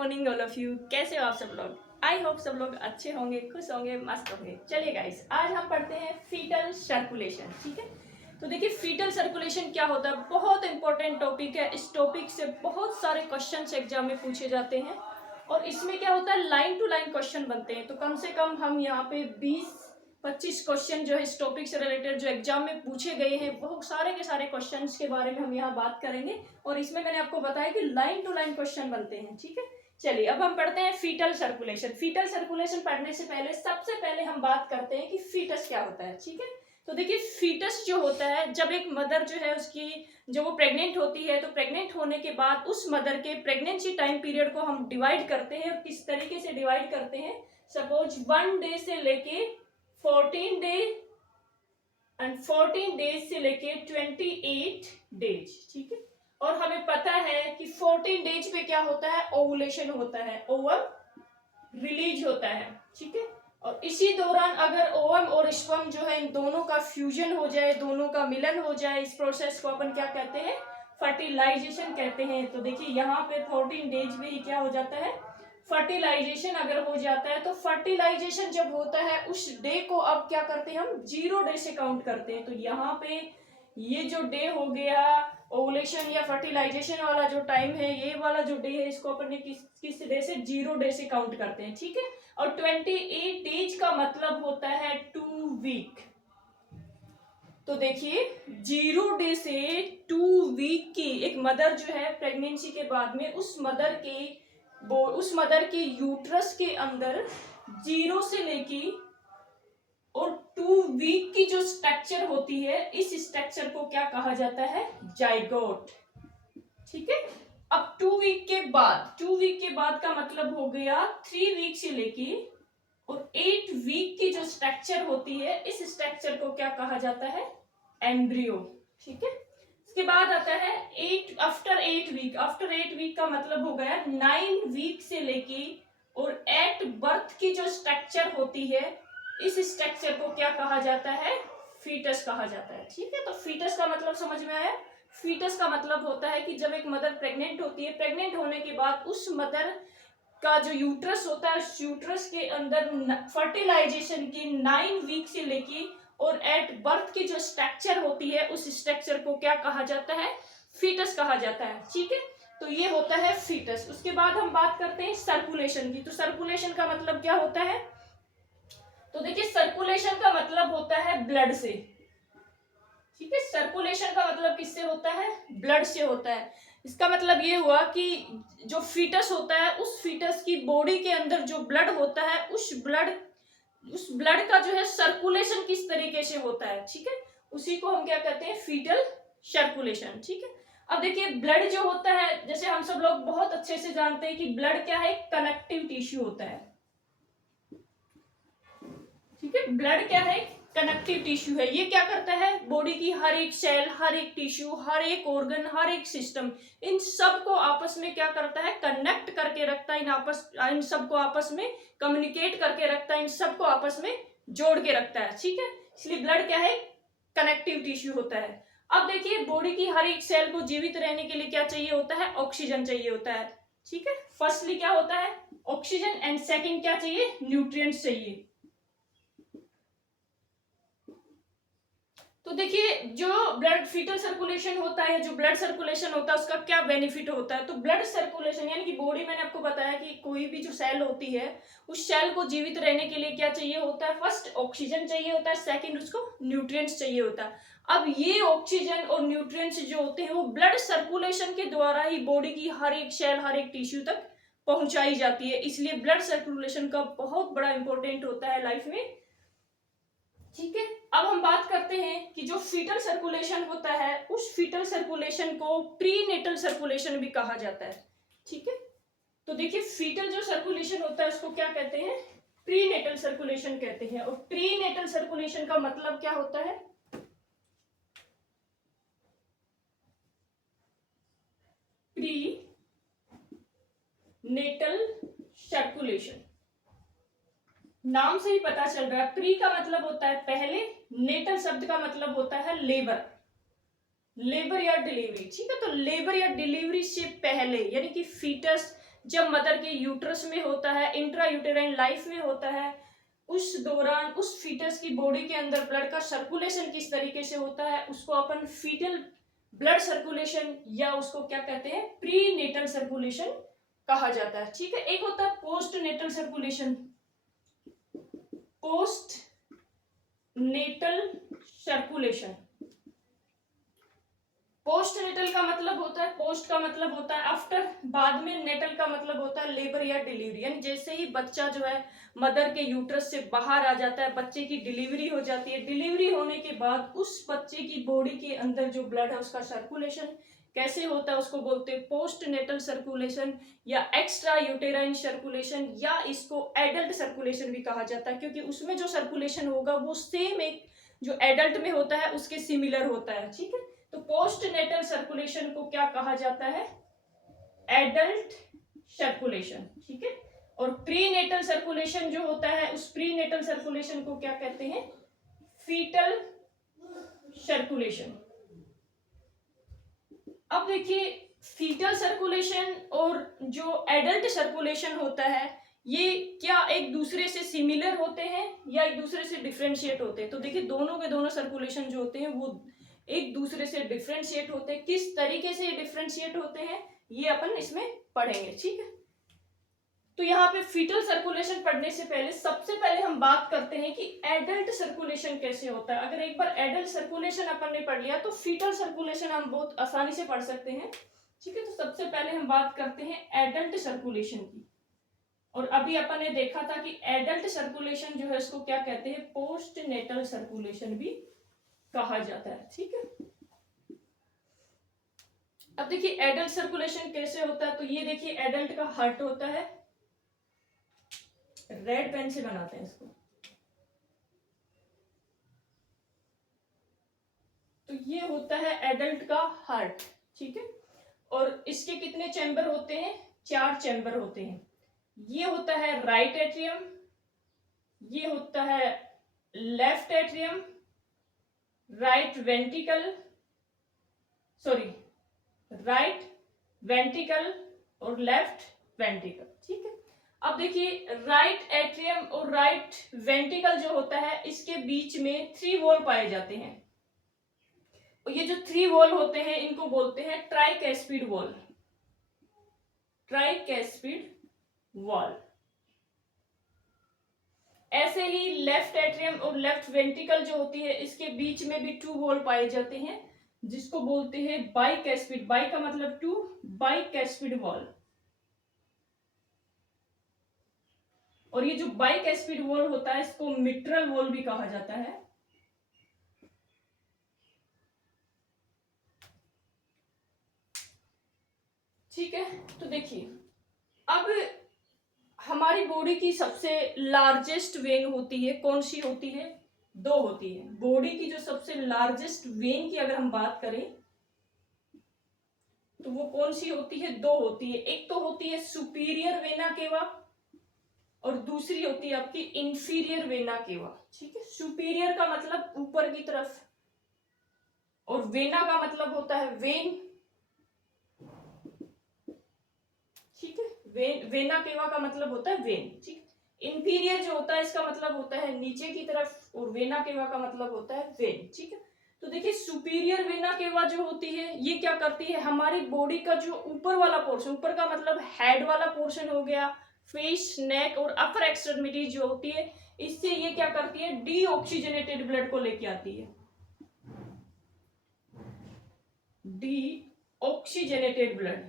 Morning all of you, कैसे हो आप सब लोग। आई होप सब लोग अच्छे होंगे, खुश होंगे, मस्त होंगे। चलिए गाइस, आज हम पढ़ते हैं फीटल सर्कुलेशन। ठीक है, तो देखिए फीटल सर्कुलेशन क्या होता है, बहुत इंपॉर्टेंट टॉपिक है। इस टॉपिक से बहुत सारे क्वेश्चंस एग्जाम में पूछे जाते हैं और इसमें क्या होता है, लाइन टू लाइन क्वेश्चन बनते हैं। तो कम से कम हम यहाँ पे 20-25 क्वेश्चन जो है इस टॉपिक से रिलेटेड जो एग्जाम में पूछे गए हैं, बहुत सारे के सारे क्वेश्चंस के बारे में हम यहाँ बात करेंगे। और इसमें मैंने आपको बताया कि लाइन टू लाइन क्वेश्चन बनते हैं। ठीक है, चलिए अब हम पढ़ते हैं फीटल सर्कुलेशन। फीटल सर्कुलेशन पढ़ने से पहले सबसे पहले हम बात करते हैं कि फीटस क्या होता है। ठीक है, तो देखिए फीटस जो होता है, जब एक मदर जो है उसकी जो वो प्रेग्नेंट होती है, तो प्रेग्नेंट होने के बाद उस मदर के प्रेगनेंसी टाइम पीरियड को हम डिवाइड करते हैं। और किस तरीके से डिवाइड करते हैं, सपोज 1 डे से लेके 14 डे एंड 14 डेज से लेके 28 डेज। ठीक है, और हमें पता है कि 14 डेज पे क्या होता है, ओवुलेशन होता है, ओवम रिलीज होता है। ठीक है, और इसी दौरान अगर ओवम और स्पर्म जो है इन दोनों का फ्यूजन हो जाए, दोनों का मिलन हो जाए, इस प्रोसेस को अपन क्या कहते हैं, फर्टिलाइजेशन कहते हैं। तो देखिए यहाँ पे 14 डेज में ही क्या हो जाता है, फर्टिलाइजेशन अगर हो जाता है। तो फर्टिलाइजेशन जब होता है उस डे को अब क्या करते हैं, हम 0 डे से काउंट करते हैं। तो यहाँ पे ये जो डे हो गया ओवुलेशन या फर्टिलाइजेशन वाला जो टाइम है, ये वाला जो डे है, इसको अपन ने किस डे से, 0 डे से काउंट करते हैं। ठीक है, और 28 डेज का मतलब होता है 2 वीक। तो देखिए 0 डे से 2 वीक की एक मदर जो है प्रेगनेंसी के बाद में उस मदर के यूट्रस के अंदर 0 से लेके और 2 वीक की जो स्ट्रक्चर होती है, इस स्ट्रक्चर को क्या कहा जाता है, जाइगोट। ठीक है, अब 2 वीक के बाद का मतलब हो गया 3 वीक से लेके और 8 वीक की जो स्ट्रक्चर होती है, इस स्ट्रक्चर को क्या कहा जाता है, एम्ब्रियो। ठीक है, इसके बाद आता है आफ्टर 8 वीक का मतलब हो गया 9 वीक से लेके और एट बर्थ की जो स्ट्रक्चर होती है, इस स्ट्रक्चर को क्या कहा जाता है, फीटस कहा जाता है। ठीक है, तो फीटस का मतलब समझ में आया। फीटस का मतलब होता है कि जब एक मदर प्रेग्नेंट होती है, प्रेग्नेंट होने के बाद उस मदर का जो यूट्रस होता है, उस यूट्रस के अंदर फर्टिलाइजेशन की 9 वीक से लेके और एट बर्थ की जो स्ट्रक्चर होती है, उस स्ट्रक्चर को क्या कहा जाता है, फीटस कहा जाता है। ठीक है, तो ये होता है फीटस। उसके बाद हम बात करते हैं सर्कुलेशन की। तो सर्कुलेशन का मतलब क्या होता है, तो देखिए सर्कुलेशन का मतलब होता है ब्लड से। ठीक है, सर्कुलेशन का मतलब किससे होता है, ब्लड से होता है। इसका मतलब ये हुआ कि जो फीटस होता है, उस फीटस की बॉडी के अंदर जो ब्लड होता है, उस ब्लड का जो है सर्कुलेशन किस तरीके से होता है। ठीक है, उसी को हम क्या कहते हैं, फीटल सर्कुलेशन। ठीक है, अब देखिए ब्लड जो होता है, जैसे हम सब लोग बहुत अच्छे से जानते हैं कि ब्लड क्या है, कनेक्टिव टिश्यू होता है। ठीक है, ब्लड क्या है, कनेक्टिव टिश्यू है। ये क्या करता है, बॉडी की हर एक सेल, हर एक टिश्यू, हर एक ऑर्गन, हर एक सिस्टम, इन सब को आपस में क्या करता है, कनेक्ट करके रखता है। इन सबको आपस में कम्युनिकेट करके रखता है, इन सबको आपस में जोड़ के रखता है। ठीक है, इसलिए ब्लड क्या है, कनेक्टिव टिश्यू होता है। अब देखिए बॉडी की हर एक सेल को जीवित रहने के लिए क्या चाहिए होता है, ऑक्सीजन चाहिए होता है। ठीक है, फर्स्टली क्या होता है, ऑक्सीजन, एंड सेकेंड क्या चाहिए, न्यूट्रिएंट्स चाहिए। तो देखिए जो ब्लड फीटल सर्कुलेशन होता है, जो ब्लड सर्कुलेशन होता है, उसका क्या बेनिफिट होता है। तो ब्लड सर्कुलेशन यानी कि बॉडी, मैंने आपको बताया कि कोई भी जो सेल होती है, उस सेल को जीवित रहने के लिए क्या चाहिए होता है, फर्स्ट ऑक्सीजन चाहिए होता है, सेकंड उसको न्यूट्रिएंट्स चाहिए होता है। अब ये ऑक्सीजन और न्यूट्रिएंट्स जो होते हैं, वो ब्लड सर्कुलेशन के द्वारा ही बॉडी की हर एक सेल, हर एक टिश्यू तक पहुंचाई जाती है। इसलिए ब्लड सर्कुलेशन का बहुत बड़ा इंपॉर्टेंट होता है लाइफ में। ठीक है, अब हम बात करते हैं कि जो फीटल सर्कुलेशन होता है, उस फीटल सर्कुलेशन को प्रीनेटल सर्कुलेशन भी कहा जाता है। ठीक है, तो देखिए फीटल जो सर्कुलेशन होता है उसको क्या कहते हैं, प्रीनेटल सर्कुलेशन कहते हैं। और प्रीनेटल सर्कुलेशन का मतलब क्या होता है, प्रीनेटल सर्कुलेशन, नाम से ही पता चल रहा है। प्री का मतलब होता है पहले, नेटल शब्द का मतलब होता है लेबर या डिलीवरी। ठीक है, तो लेबर या डिलीवरी से पहले यानी कि फीटस जब मदर के यूट्रस में होता है, इंट्रा यूटेराइन लाइफ में होता है, उस दौरान उस फीटस की बॉडी के अंदर ब्लड का सर्कुलेशन किस तरीके से होता है, उसको अपन फीटल ब्लड सर्कुलेशन या उसको क्या कहते हैं, प्री नेटल सर्कुलेशन कहा जाता है। ठीक है, एक होता है post natal circulation. Post natal circulation, post natal का मतलब होता है, पोस्ट का मतलब होता है आफ्टर, बाद में, नेटल का मतलब होता है लेबर या डिलीवरी, यानी जैसे ही बच्चा जो है मदर के यूट्रस से बाहर आ जाता है, बच्चे की डिलीवरी हो जाती है, डिलीवरी होने के बाद उस बच्चे की बॉडी के अंदर जो ब्लड है उसका सर्कुलेशन कैसे होता है, उसको बोलते हैं पोस्ट नेटल सर्कुलेशन या एक्स्ट्रा यूटेराइन सर्कुलेशन, या इसको एडल्ट सर्कुलेशन भी कहा जाता है, क्योंकि उसमें जो सर्कुलेशन होगा वो सेम एक जो एडल्ट में होता है उसके सिमिलर होता है। ठीक है, तो पोस्ट नेटल सर्कुलेशन को क्या कहा जाता है, एडल्ट सर्कुलेशन। ठीक है, और प्री नेटल सर्कुलेशन जो होता है, उस प्री नेटल सर्कुलेशन को क्या कहते हैं, फीटल सर्कुलेशन। अब देखिए, फीटल सर्कुलेशन और जो एडल्ट सर्कुलेशन होता है, ये क्या एक दूसरे से सिमिलर होते हैं या एक दूसरे से डिफरेंशिएट होते हैं? तो देखिए, दोनों के दोनों सर्कुलेशन जो होते हैं वो एक दूसरे से डिफरेंशिएट होते हैं। किस तरीके से डिफरेंशिएट होते हैं ये अपन इसमें पढ़ेंगे। ठीक है, तो यहाँ पे फीटल सर्कुलेशन पढ़ने से पहले सबसे पहले हम बात करते हैं कि एडल्ट सर्कुलेशन कैसे होता है। अगर एक बार एडल्ट सर्कुलेशन अपन ने पढ़ लिया तो फीटल सर्कुलेशन हम बहुत आसानी से पढ़ सकते हैं। ठीक है, तो सबसे पहले हम बात करते हैं एडल्ट सर्कुलेशन की, और अभी अपन ने देखा था कि एडल्ट सर्कुलेशन जो है इसको क्या कहते हैं, पोस्ट नेटल सर्कुलेशन भी कहा जाता है। ठीक है, अब देखिए एडल्ट सर्कुलेशन कैसे होता है, तो ये देखिए एडल्ट का हार्ट होता है, रेड पेन से बनाते हैं इसको। तो ये होता है एडल्ट का हार्ट। ठीक है, और इसके कितने चैम्बर होते हैं, 4 चैम्बर होते हैं। ये होता है राइट एट्रियम, ये होता है left atrium, right ventricle, sorry right ventricle और लेफ्ट वेंट्रिकल। ठीक है, अब देखिए राइट एट्रियम और राइट वेंट्रिकल जो होता है इसके बीच में 3 वॉल पाए जाते हैं, और ये जो 3 वॉल होते हैं इनको बोलते हैं ट्राइकैस्पिड वॉल, ट्राइकैस्पिड वॉल। ऐसे ही लेफ्ट एट्रियम और लेफ्ट वेंट्रिकल जो होती है इसके बीच में भी 2 वॉल पाए जाते हैं जिसको बोलते हैं बाइकैस्पिड, बाई का मतलब 2, बाइकैस्पिड वॉल। और ये जो बाइकैस्पिड वॉल होता है इसको मिट्रल वॉल भी कहा जाता है। ठीक है, तो देखिए अब हमारी बॉडी की सबसे लार्जेस्ट वेन होती है, कौन सी होती है, 2 होती है। बॉडी की जो सबसे लार्जेस्ट वेन की अगर हम बात करें तो वो कौन सी होती है, 2 होती है। एक तो होती है सुपीरियर वेना केवा और दूसरी होती है आपकी इंफीरियर वेना केवा। ठीक है, सुपीरियर का मतलब ऊपर की तरफ और वेना का मतलब होता है वेन। ठीक है, वेना केवा का मतलब होता है वेन। ठीक, इंफीरियर जो होता है इसका मतलब होता है नीचे की तरफ और वेना केवा का मतलब होता है वेन। ठीक है, तो देखिए सुपीरियर वेना केवा जो होती है ये क्या करती है, हमारी बॉडी का जो ऊपर वाला पोर्शन, ऊपर का मतलब हेड वाला पोर्शन हो गया, फेस, नेक और अपर एक्सट्रीमिटी जो होती है, इससे ये क्या करती है, डीऑक्सीजनेटेड ब्लड को लेके आती है। डीऑक्सीजनेटेड ब्लड,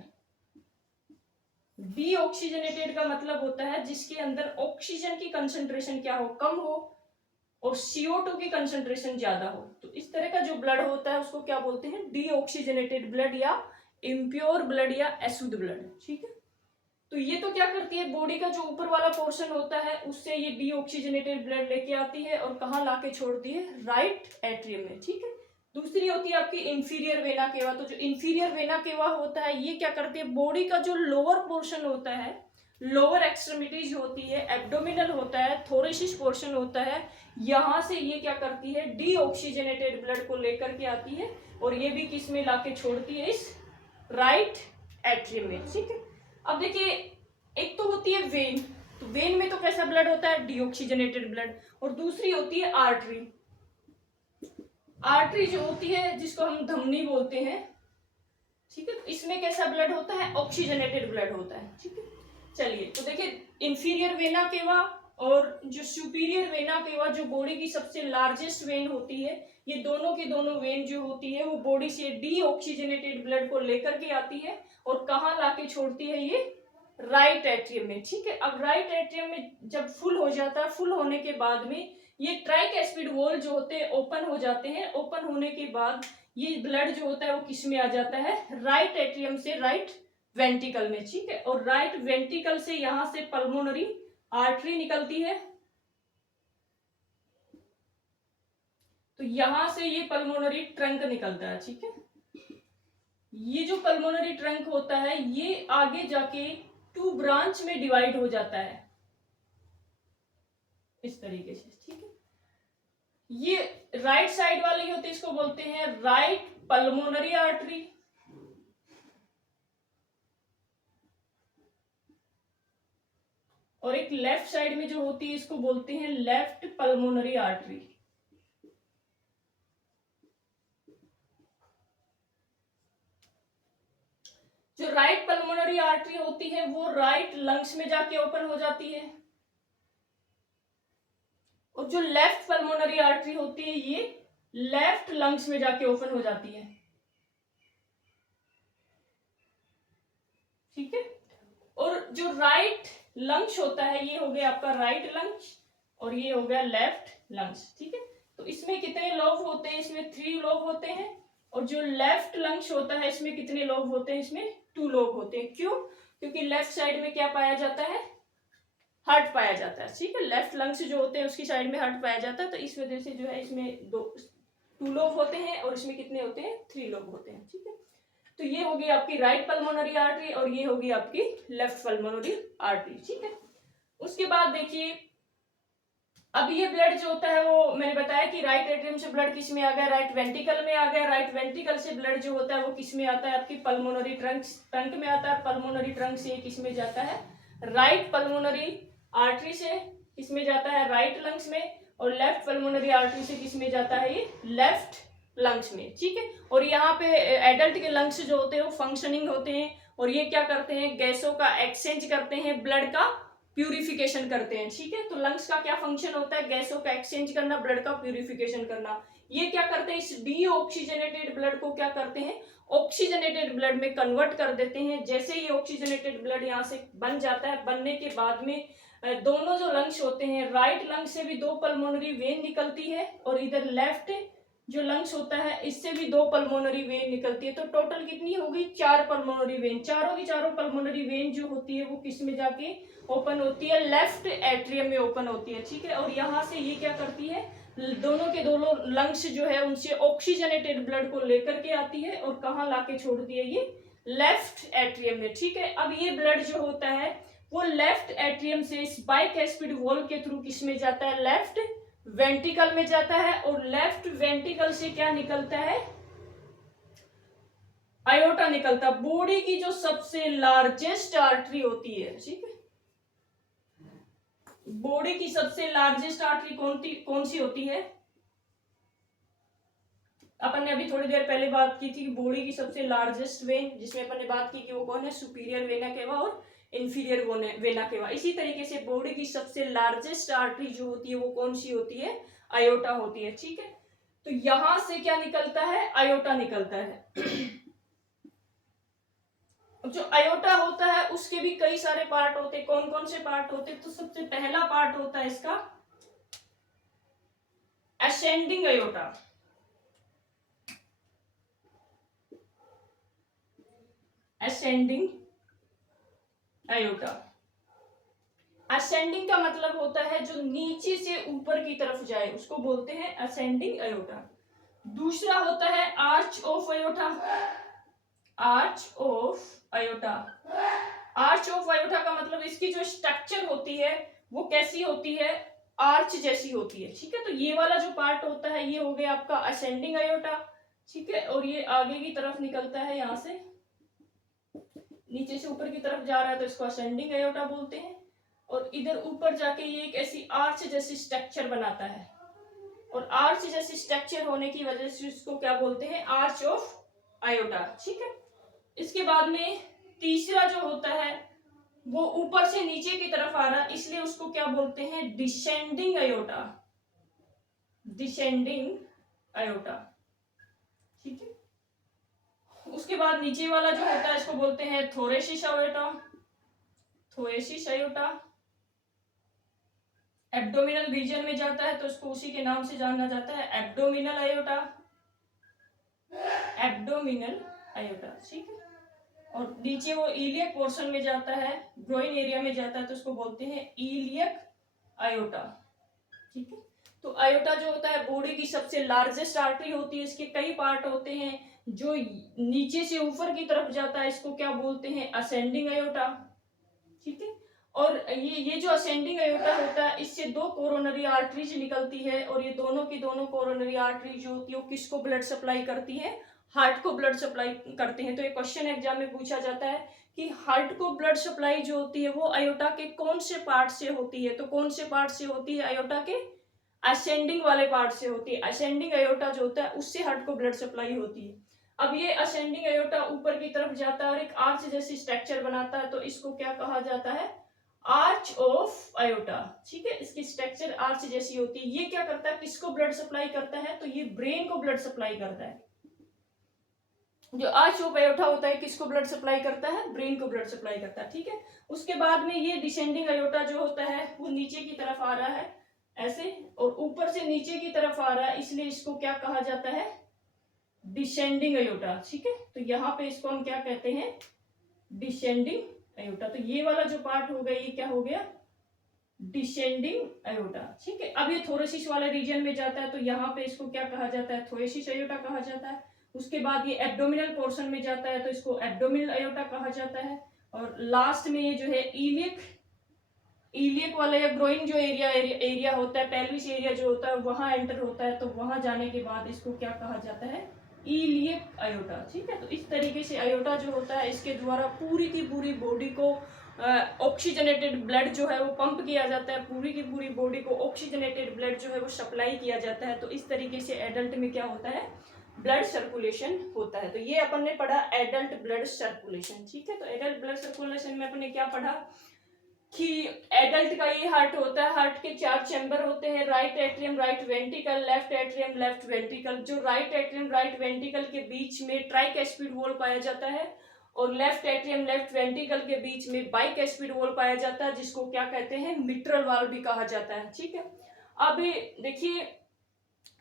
डीऑक्सीजनेटेड का मतलब होता है जिसके अंदर ऑक्सीजन की कंसंट्रेशन क्या हो, कम हो, और CO2 की कंसंट्रेशन ज्यादा हो। तो इस तरह का जो ब्लड होता है उसको क्या बोलते हैं, डीऑक्सीजनेटेड ब्लड या इम्प्योर ब्लड या अशुद्ध ब्लड। ठीक है, तो ये तो क्या करती है, बॉडी का जो ऊपर वाला पोर्शन होता है उससे ये डीऑक्सीजनेटेड ब्लड लेके आती है और कहाँ लाके छोड़ती है, राइट एट्रियम में। ठीक है, दूसरी होती है आपकी इंफीरियर वेना केवा। तो जो इंफीरियर वेना केवा होता है ये क्या करती है, बॉडी का जो लोअर पोर्शन होता है, लोअर एक्सट्रीमिटीज होती है, एब्डोमिनल होता है, थोरेसिस पोर्शन होता है, यहाँ से ये क्या करती है, डीऑक्सीजनेटेड ब्लड को लेकर के आती है और ये भी किस में लाके छोड़ती है, इस राइट एट्रियम में। ठीक है, अब देखिए एक तो होती है वेन, तो वेन में तो कैसा ब्लड होता है, डीऑक्सीजनेटेड ब्लड, और दूसरी होती है आर्टरी। आर्टरी जो होती है जिसको हम धमनी बोलते हैं, ठीक है, तो इसमें कैसा ब्लड होता है, ऑक्सीजनेटेड ब्लड होता है, ठीक है। चलिए तो देखिए इंफीरियर वेना केवा और जो सुपीरियर वेना केवा जो बॉडी की सबसे लार्जेस्ट वेन होती है, ये दोनों की दोनों वेन जो होती है वो बॉडी से डीऑक्सीजनेटेड ब्लड को लेकर के आती है और कहाँ लाके छोड़ती है, ये राइट एट्रियम में, ठीक है। अब राइट एट्रियम में जब फुल हो जाता है, फुल होने के बाद में ये ट्राइकैस्पिड वॉल जो होते हैं ओपन हो जाते हैं, ओपन होने के बाद ये ब्लड जो होता है वो किस में आ जाता है, राइट एट्रियम से राइट वेंट्रिकल में, ठीक है। और राइट वेंट्रिकल से यहां से पल्मोनरी आर्टरी निकलती है, तो यहां से ये पल्मोनरी ट्रंक निकलता है, ठीक है। ये जो पल्मोनरी ट्रंक होता है ये आगे जाके 2 ब्रांच में डिवाइड हो जाता है इस तरीके से, ठीक है। ये राइट साइड वाली होती है, इसको बोलते हैं राइट पल्मोनरी आर्टरी, और एक लेफ्ट साइड में जो होती है इसको बोलते हैं लेफ्ट पल्मोनरी आर्टरी। जो राइट पल्मोनरी आर्टरी होती है वो राइट लंग्स में जाके ओपन हो जाती है, और जो लेफ्ट पल्मोनरी आर्टरी होती है ये लेफ्ट लंग्स में जाके ओपन हो जाती है, ठीक है। और जो राइट लंग्स होता है ये हो गया आपका राइट लंग्स और ये हो गया लेफ्ट लंग्स, ठीक है। तो इसमें कितने लोब होते हैं, इसमें 3 लोब होते हैं, और जो लेफ्ट लंग्स होता है इसमें कितने लोब होते हैं, इसमें 2 लोब होते हैं। क्यों, क्योंकि लेफ्ट साइड में क्या पाया जाता है, हार्ट पाया जाता है, ठीक है। लेफ्ट लंग्स जो होते हैं उसकी साइड में हार्ट पाया जाता है, तो इस वजह से जो है इसमें 2 लोब होते हैं और इसमें कितने होते हैं, 3 लोब होते हैं, ठीक है। तो ये होगी आपकी राइट पल्मोनरी आर्टरी और ये होगी आपकी लेफ्ट पल्मोनरी आर्टरी, ठीक है। उसके बाद देखिए अब ये ब्लड जो होता है वो मैंने बताया कि राइट एट्रियम से ब्लड किस में आ गया, राइट वेंट्रिकल में आ गया। राइट वेंट्रिकल से ब्लड जो होता है वो किस में आता है, आपकी पल्मोनरी ट्रंक में आता है। पल्मोनरी ट्रंक से किस में जाता है, राइट पल्मोनरी आर्टरी से किस में जाता है, राइट लंग्स में, और लेफ्ट पल्मोनरी आर्टरी से किस में जाता है, ये लेफ्ट लंग्स में, ठीक है। और यहाँ पे एडल्ट के लंग्स जो होते हैं वो फंक्शनिंग होते हैं और ये क्या करते हैं, गैसों का एक्सचेंज करते हैं, ब्लड का प्यूरिफिकेशन करते हैं, ठीक है। तो लंग्स का क्या फंक्शन होता है, गैसों का एक्सचेंज करना, ब्लड का प्यूरिफिकेशन करना। ये क्या करते हैं, इस डीऑक्सीजनेटेड ब्लड को क्या करते हैं, ऑक्सीजनेटेड ब्लड में कन्वर्ट कर देते हैं। जैसे ही ऑक्सीजनेटेड ब्लड यहाँ से बन जाता है, बनने के बाद में दोनों जो लंग्स होते हैं, राइट लंग से भी 2 पल्मोनरी वेन निकलती है और इधर लेफ्ट जो लंग्स होता है इससे भी 2 पल्मोनरी वेन निकलती है। तो टोटल कितनी होगी, 4 पल्मोनरी वेन। चारों की चारों पल्मोनरी वेन जो होती है वो किस में जाके ओपन होती है, लेफ्ट एट्रियम में ओपन होती है, ठीक है। और यहाँ से ये क्या करती है, दोनों के दोनों लंग्स जो है उनसे ऑक्सीजनेटेड ब्लड को लेकर के आती है और कहाँ लाके छोड़ती है, ये लेफ्ट एट्रियम में, ठीक है। अब ये ब्लड जो होता है वो लेफ्ट एट्रियम से इस बाइकैस्पिड वॉल के थ्रू किस में जाता है, लेफ्ट वेंट्रिकल में जाता है, और लेफ्ट वेंट्रिकल से क्या निकलता है, आयोटा निकलता। बॉडी की जो सबसे लार्जेस्ट आर्टरी होती है, ठीक है, बॉडी की सबसे लार्जेस्ट आर्टरी कौन सी होती है, अपन ने अभी थोड़ी देर पहले बात की थी कि बॉडी की सबसे लार्जेस्ट वेन जिसमें अपन ने बात की कि वो कौन है, सुपीरियर वेना केवा और इंफीरियर वेना केवा। इसी तरीके से बॉडी की सबसे लार्जेस्ट आर्टरी जो होती है वो कौन सी होती है, आयोटा होती है, ठीक है। तो यहां से क्या निकलता है, आयोटा निकलता है। जो आयोटा होता है उसके भी कई सारे पार्ट होते हैं। कौन कौन से पार्ट होते हैं, तो सबसे पहला पार्ट होता है इसका ascending iota. Ascending iota, ascending का मतलब होता है जो नीचे से ऊपर की तरफ जाए उसको बोलते हैं असेंडिंग आयोटा। दूसरा होता है arch of iota, arch of iota. Arch of iota का मतलब इसकी जो स्ट्रक्चर होती है वो कैसी होती है, आर्च जैसी होती है, ठीक है। तो ये वाला जो पार्ट होता है ये हो गया आपका असेंडिंग आयोटा, ठीक है। और ये आगे की तरफ निकलता है यहाँ से नीचे से ऊपर की तरफ जा रहा है तो इसको असेंडिंग अयोटा बोलते हैं, और इधर ऊपर जाके ये एक ऐसी आर्च जैसी स्ट्रक्चर बनाता है, और आर्च जैसी स्ट्रक्चर होने की वजह से इसको क्या बोलते हैं, आर्च ऑफ अयोटा। ठीक है, इसके बाद में तीसरा जो होता है वो ऊपर से नीचे की तरफ आ रहा है, इसलिए उसको क्या बोलते हैं, डिसेंडिंग अयोटा, डिसेंडिंग अयोटा। ठीक है, उसके बाद नीचे वाला जो होता है इसको बोलते हैं thoracic aorta, thoracic aorta. Abdominal region में जाता है तो इसको उसी के नाम से जाना जाता है, एब्डोमिनल अयोटा, एब्डोमिनल अयोटा। ठीक है, और नीचे वो इलियक पोर्शन में जाता है, ग्रोइन एरिया में जाता है तो उसको बोलते हैं इलियक अयोटा। ठीक है, तो अयोटा जो होता है बॉडी की सबसे लार्जेस्ट आर्टरी होती है, इसके कई पार्ट होते हैं, जो नीचे से ऊपर की तरफ जाता है इसको क्या बोलते हैं, असेंडिंग अयोटा। ठीक है, और ये जो असेंडिंग अयोटा होता है इससे दो कोरोनरी आर्टरीज निकलती है, और ये दोनों की दोनों कोरोनरी आर्टरी जो होती है वो किसको ब्लड सप्लाई करती है, हार्ट को ब्लड सप्लाई करते हैं। तो ये क्वेश्चन एग्जाम में पूछा जाता है कि हार्ट को ब्लड सप्लाई जो होती है वो अयोटा के कौन से पार्ट से होती है, तो कौन से पार्ट से होती है, अयोटा के असेंडिंग वाले पार्ट से होती है। असेंडिंग अयोटा जो होता है उससे हार्ट को ब्लड सप्लाई होती है। अब ये असेंडिंग अयोटा ऊपर की तरफ जाता है और एक आर्च जैसी स्ट्रक्चर बनाता है, तो इसको क्या कहा जाता है, आर्च ऑफ अयोटा। ठीक है, इसकी स्ट्रक्चर आर्च जैसी होती है। ये क्या करता है, किसको ब्लड सप्लाई करता है, तो ये ब्रेन को ब्लड सप्लाई करता है। जो आर्च ऑफ अयोटा होता है किसको ब्लड सप्लाई करता है, ब्रेन को ब्लड सप्लाई करता है। ठीक है, उसके बाद में ये डिसेंडिंग अयोटा जो होता है वो नीचे की तरफ आ रहा है ऐसे, और ऊपर से नीचे की तरफ आ रहा है, इसलिए इसको क्या कहा जाता है, डिसेंडिंग अयोटा। ठीक है, तो यहाँ पे इसको हम क्या कहते हैं, डिसेंडिंग अयोटा। तो ये वाला जो पार्ट हो गया ये क्या हो गया, डिसेंडिंग अयोटा। ठीक है, अब ये थोरेसिस वाले रीजन में जाता है तो यहाँ पे इसको क्या कहा जाता है, थोरेसिस अयोटा कहा जाता है। उसके बाद ये एब्डोमिनल पोर्शन में जाता है तो इसको एब्डोमिनल अयोटा कहा जाता है, और लास्ट में ये जो है इलियक, इलियक वाला या ग्रोइन जो एरिया होता है, पेल्विस एरिया जो होता है वहां एंटर होता है, तो वहां जाने के बाद इसको क्या कहा जाता है, इलियक अयोटा। ठीक है, तो इस तरीके से अयोटा जो होता है इसके द्वारा पूरी की पूरी बॉडी को ऑक्सीजनेटेड ब्लड जो है वो पंप किया जाता है, पूरी की पूरी बॉडी को ऑक्सीजनेटेड ब्लड जो है वो सप्लाई किया जाता है। तो इस तरीके से एडल्ट में क्या होता है, ब्लड सर्कुलेशन होता है। तो ये अपन ने पढ़ा एडल्ट ब्लड सर्कुलेशन। ठीक है, तो एडल्ट ब्लड सर्कुलेशन में अपन ने क्या पढ़ा कि एडल्ट का ये हार्ट होता है, हार्ट के 4 चैम्बर होते हैं, right atrium, right ventricle, left atrium, left ventricle. जो राइट एट्रियम, राइट वेंट्रिकल के बीच में ट्राइकैस्पिड वॉल पाया जाता है, और लेफ्ट एट्रियम, लेफ्ट वेंट्रिकल के बीच में बाइकैस्पिड वॉल पाया जाता है, जिसको क्या कहते हैं, मिट्रल वाल्व भी कहा जाता है। ठीक है, अभी देखिए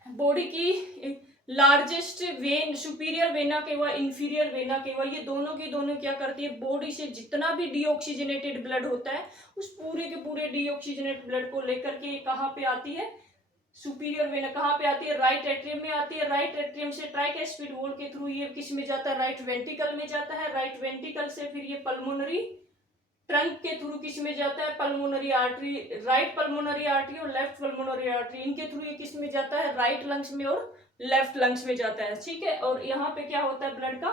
बॉडी की largest when, superior vena cava, inferior vena cava, ये दोनों की दोनों क्या करती है, बॉडी से जितना भी डीऑक्सीजनेटेड ब्लड होता है उस पूरे के पूरे डीऑक्सीजनेटेड ब्लड को लेकर के कहाँ पे आती है, सुपीरियर वेना। कहाँ पे आती है, राइट एट्रियम में आती है। राइट एट्रियम से ट्राइकैस्पिड वॉल के थ्रू ये किस में जाता है, राइट वेंट्रिकल में जाता है। राइट वेंट्रिकल से फिर ये पल्मोनरी ट्रंक के थ्रू किस में जाता है, pulmonary artery, right pulmonary artery और लेफ्ट पल्मोनरी आर्टरी, इनके थ्रू ये किस में जाता है, राइट लंग्स में और लेफ्ट लंग्स में जाता है। ठीक है, और यहाँ पे क्या होता है, ब्लड का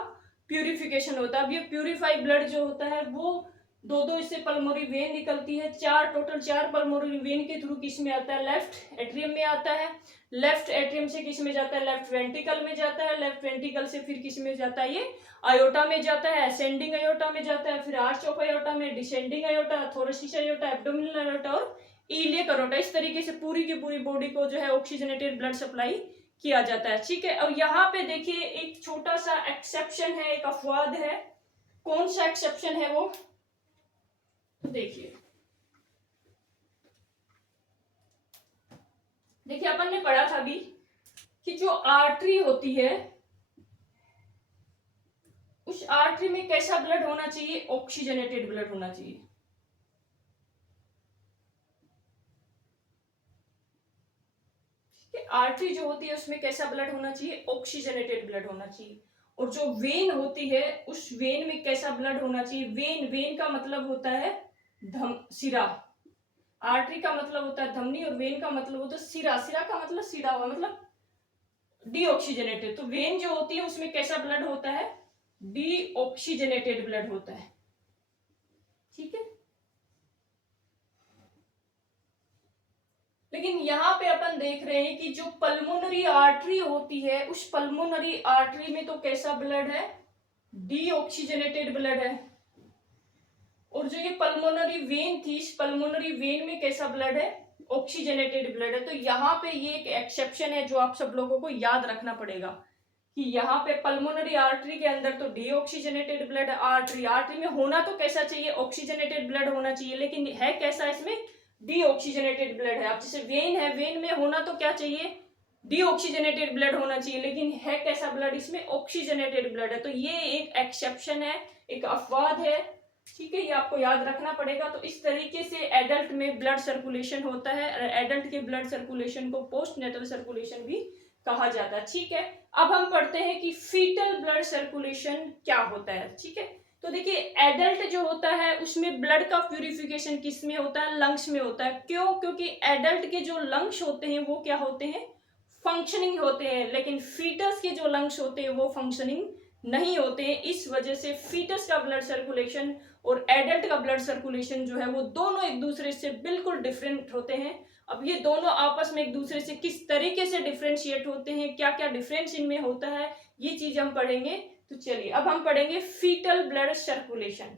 प्यूरिफिकेशन होता है। अब ये प्यूरिफाइड ब्लड जो होता है वो दो इससे पल्मोनरी वेन निकलती है, टोटल चार पल्मोनरी वेन के थ्रू किस में आता है, लेफ्ट एट्रियम में आता है। लेफ्ट एट्रियम से किस में जाता है, लेफ्ट वेंट्रिकल में जाता है। लेफ्ट वेंट्रिकल से फिर किस में जाता है, ये अयोटा में जाता है, असेंडिंग अयोटा में जाता है, फिर आर्च ऑफ अयोटा में, descending aorta, thoracic aorta, abdominal aorta और इलियक अयोटा। इस तरीके से पूरी की पूरी बॉडी को जो है ऑक्सीजनेटेड ब्लड सप्लाई किया जाता है। ठीक है, और यहाँ पे देखिए एक छोटा सा एक्सेप्शन है, एक अपवाद है। कौन सा एक्सेप्शन है वो देखिए, अपन ने पढ़ा था अभी कि जो आर्टरी होती है उस आर्टरी में कैसा ब्लड होना चाहिए, ऑक्सीजनेटेड ब्लड होना चाहिए। आर्टरी जो होती है उसमें कैसा ब्लड होना चाहिए, ऑक्सीजनेटेड ब्लड होना चाहिए। और जो वेन होती है उस वेन में कैसा ब्लड होना चाहिए, वेन का मतलब होता है सिरा, आर्टरी का मतलब होता है धमनी और वेन का मतलब होता है सिरा। सिरा का मतलब सिरा हुआ, मतलब डीऑक्सीजनेटेड। तो वेन जो होती है उसमें कैसा ब्लड होता है, डीऑक्सीजनेटेड ब्लड होता है। ठीक है। लेकिन यहाँ पे अपन देख रहे हैं कि जो पल्मोनरी आर्टरी होती है, उस पल्मोनरी आर्टरी में तो कैसा ब्लड है, डीऑक्सीजनेटेड ब्लड है। और जो ये पल्मोनरी वेन थी, इस पल्मोनरी वेन में कैसा ब्लड है, ऑक्सीजनेटेड ब्लड है। तो यहाँ पे ये एक एक्सेप्शन है जो आप सब लोगों को याद रखना पड़ेगा कि यहाँ पे पल्मोनरी आर्टरी के अंदर तो डीऑक्सीजनेटेड ब्लड, आर्टरी में होना तो कैसा चाहिए, ऑक्सीजनेटेड ब्लड होना चाहिए, लेकिन है कैसा, इसमें डीऑक्सीजनेटेड ब्लड है। अब जैसे वेन है, वेन में होना तो क्या चाहिए, डीऑक्सीजनेटेड ब्लड होना चाहिए, लेकिन है कैसा ब्लड, इसमें ऑक्सीजनेटेड ब्लड है। तो ये एक एक्सेप्शन है, एक अपवाद है, ठीक है, ये आपको याद रखना पड़ेगा। तो इस तरीके से एडल्ट में ब्लड सर्कुलेशन होता है। एडल्ट के ब्लड सर्कुलेशन को पोस्ट नेटल सर्कुलेशन भी कहा जाता है, ठीक है। अब हम पढ़ते हैं कि फीटल ब्लड सर्कुलेशन क्या होता है, ठीक है। तो देखिए एडल्ट जो होता है उसमें ब्लड का प्यूरिफिकेशन किस में होता है, लंग्स में होता है। क्यों, क्योंकि एडल्ट के जो लंग्स होते हैं वो क्या होते हैं, फंक्शनिंग होते हैं, लेकिन फीटस के जो लंग्स होते हैं वो फंक्शनिंग नहीं होते हैं। इस वजह से फीटस का ब्लड सर्कुलेशन और एडल्ट का ब्लड सर्कुलेशन जो है वो दोनों एक दूसरे से बिल्कुल डिफरेंट होते हैं। अब ये दोनों आपस में एक दूसरे से किस तरीके से डिफरेंशिएट होते हैं, क्या क्या डिफरेंस इनमें होता है, ये चीज हम पढ़ेंगे। तो चलिए अब हम पढ़ेंगे फीटल ब्लड सर्कुलेशन।